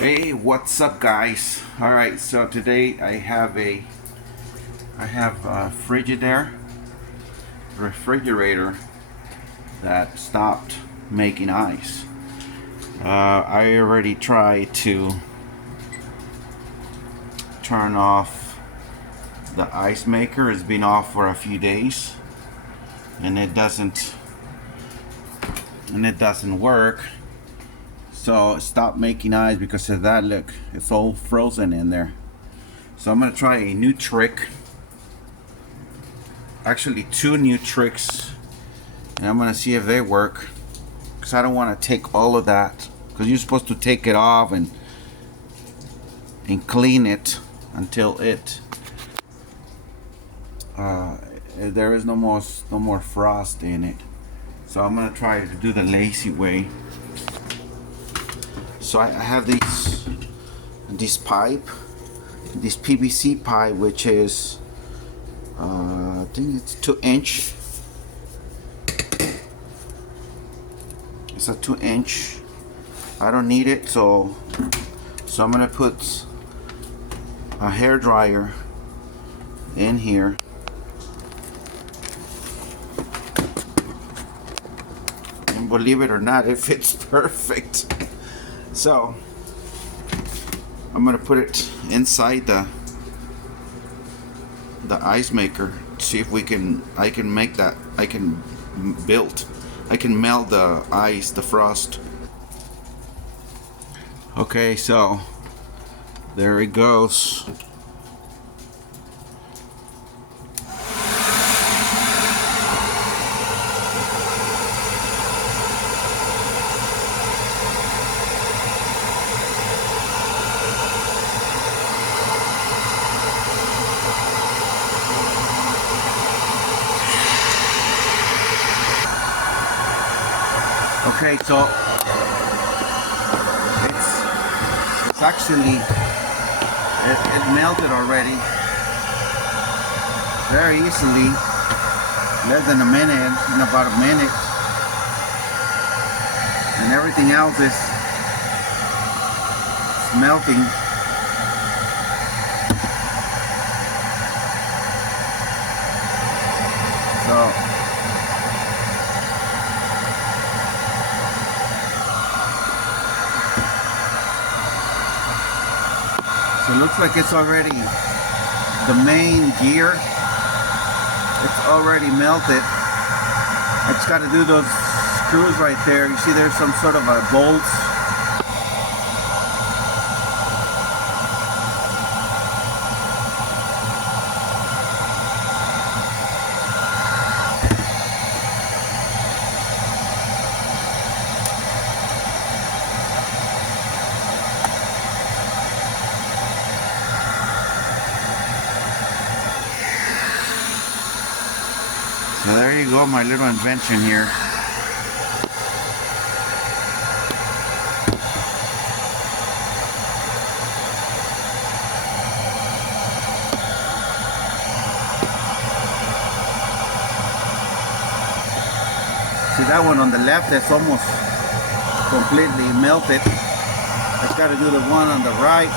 Hey, what's up, guys? All right, so today I have a refrigerator that stopped making ice. I already tried to turn off the ice maker. It's been off for a few days, and it doesn't work. So it stopped making ice because of that. Look, it's all frozen in there. So I'm gonna try a new trick. Actually, two new tricks, and I'm gonna see if they work. Because I don't want to take all of that. Because you're supposed to take it off and clean it until it there is no more frost in it. So I'm gonna try to do the lazy way. So I have this pipe, this PVC pipe, which is I think it's 2-inch. It's a 2-inch. I don't need it, so I'm gonna put a hair dryer in here. And believe it or not, it fits perfect. So I'm gonna put it inside the ice maker. See if I can make that. I can melt the ice, the frost. Okay, so there it goes. Okay, so it's actually it melted already very easily, less than a minute, in about a minute, and everything else is melting. So it looks like it's already, the main gear, it's already melted. I just got to do those screws right there. You see there's some sort of a bolts. So there you go, my little invention here. See that one on the left, that's almost completely melted. I've got to do the one on the right.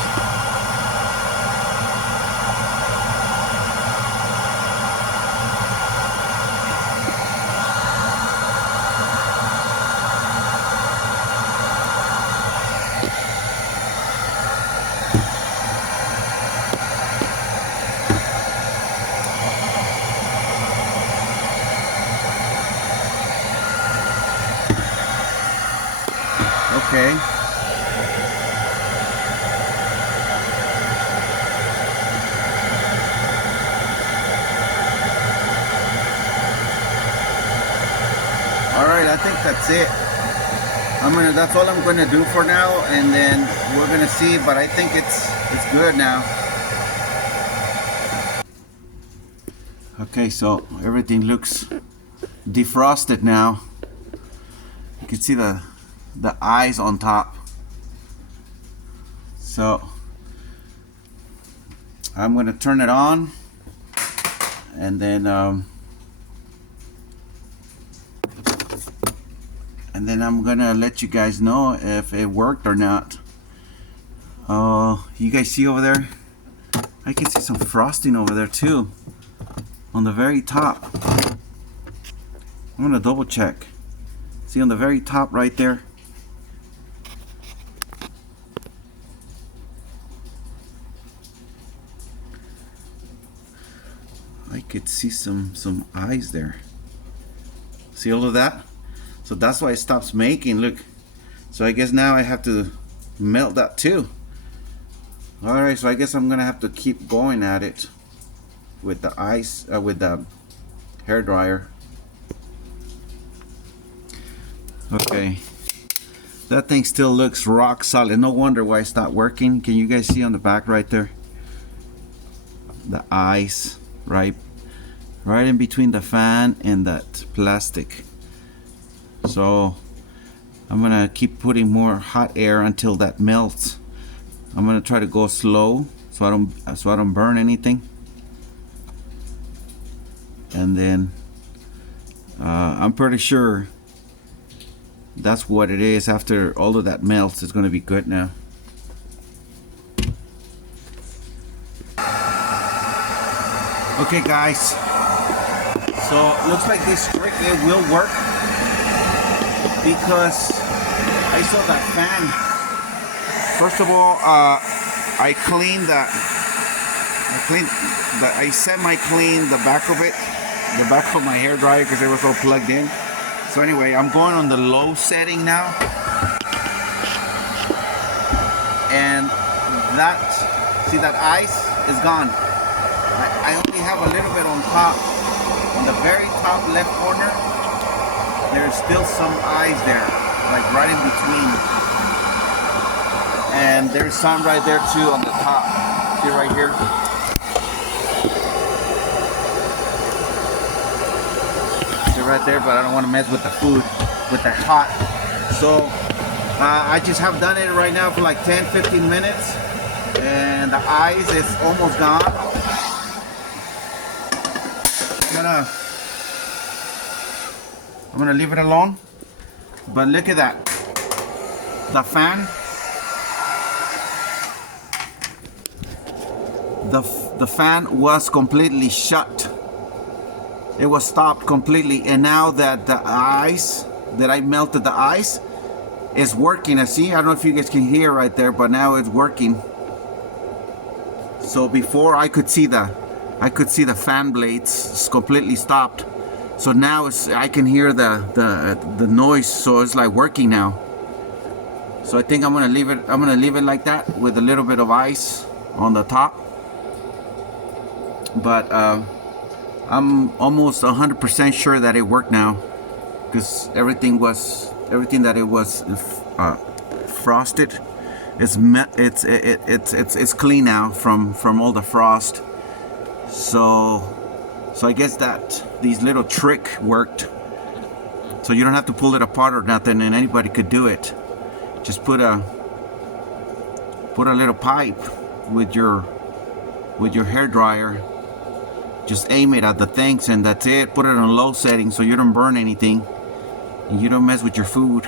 Okay. Alright, I think that's it. That's all I'm gonna do for now, and then we're gonna see, but I think it's good now. Okay, so everything looks defrosted now. You can see the eyes on top. So I'm going to turn it on, and then I'm gonna let you guys know if it worked or not. Oh, you guys see over there? I can see some frosting over there too, on the very top. I'm gonna double check. See on the very top right there? I could see some eyes there. See all of that? So that's why it stops making. Look. So I guess now I have to melt that too. Alright, so I guess I'm gonna have to keep going at it with the ice, with the hair dryer. Okay, that thing still looks rock solid. No wonder why it stopped working. Can you guys see on the back right there? The ice, right in between the fan and that plastic. So I'm gonna keep putting more hot air until that melts. I'm gonna try to go slow so I don't burn anything. And then I'm pretty sure that's what it is. After all of that melts, it's gonna be good now. Okay guys, so it looks like this trick, it will work, because I saw that fan. First of all, I semi-cleaned the back of it, the back of my hair dryer, because it was all plugged in. So anyway, I'm going on the low setting now, and see that ice is gone. I only have a little bit on top, on the very top left corner. There's still some eyes there, like right in between. And there's some right there too on the top. See right here? See right there, but I don't want to mess with the food, with the hot. So I just have done it right now for like 10-15 minutes, and the ice is almost gone. I'm gonna leave it alone. But look at that. The fan. The fan was completely shut. It was stopped completely, and now that the ice, that I melted the ice, is working. I see. I don't know if you guys can hear right there, but now it's working. So before I could see the fan blades completely stopped. So now I can hear the noise. So it's like working now. So I think I'm gonna leave it like that with a little bit of ice on the top. But I'm almost 100% sure that it worked now, because everything that it was frosted, it's clean now from all the frost. So I guess that these little trick worked. So you don't have to pull it apart or nothing, and anybody could do it. Just put a little pipe with your hair dryer. Just aim it at the things, and that's it. Put it on low setting so you don't burn anything and you don't mess with your food.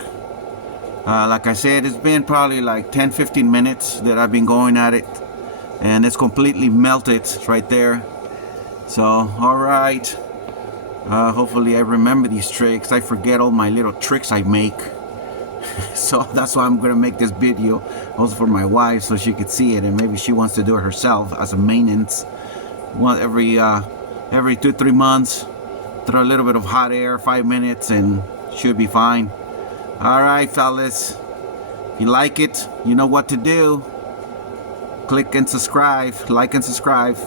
Like I said, it's been probably like 10-15 minutes that I've been going at it, and it's completely melted right there. So alright, hopefully I remember these tricks. I forget all my little tricks I make. So that's why I'm gonna make this video also for my wife, so she could see it, and maybe she wants to do it herself as a maintenance. Every 2-3 months, throw a little bit of hot air, 5 minutes, and should be fine. Alright fellas, if you like it, you know what to do. Click and subscribe, like and subscribe.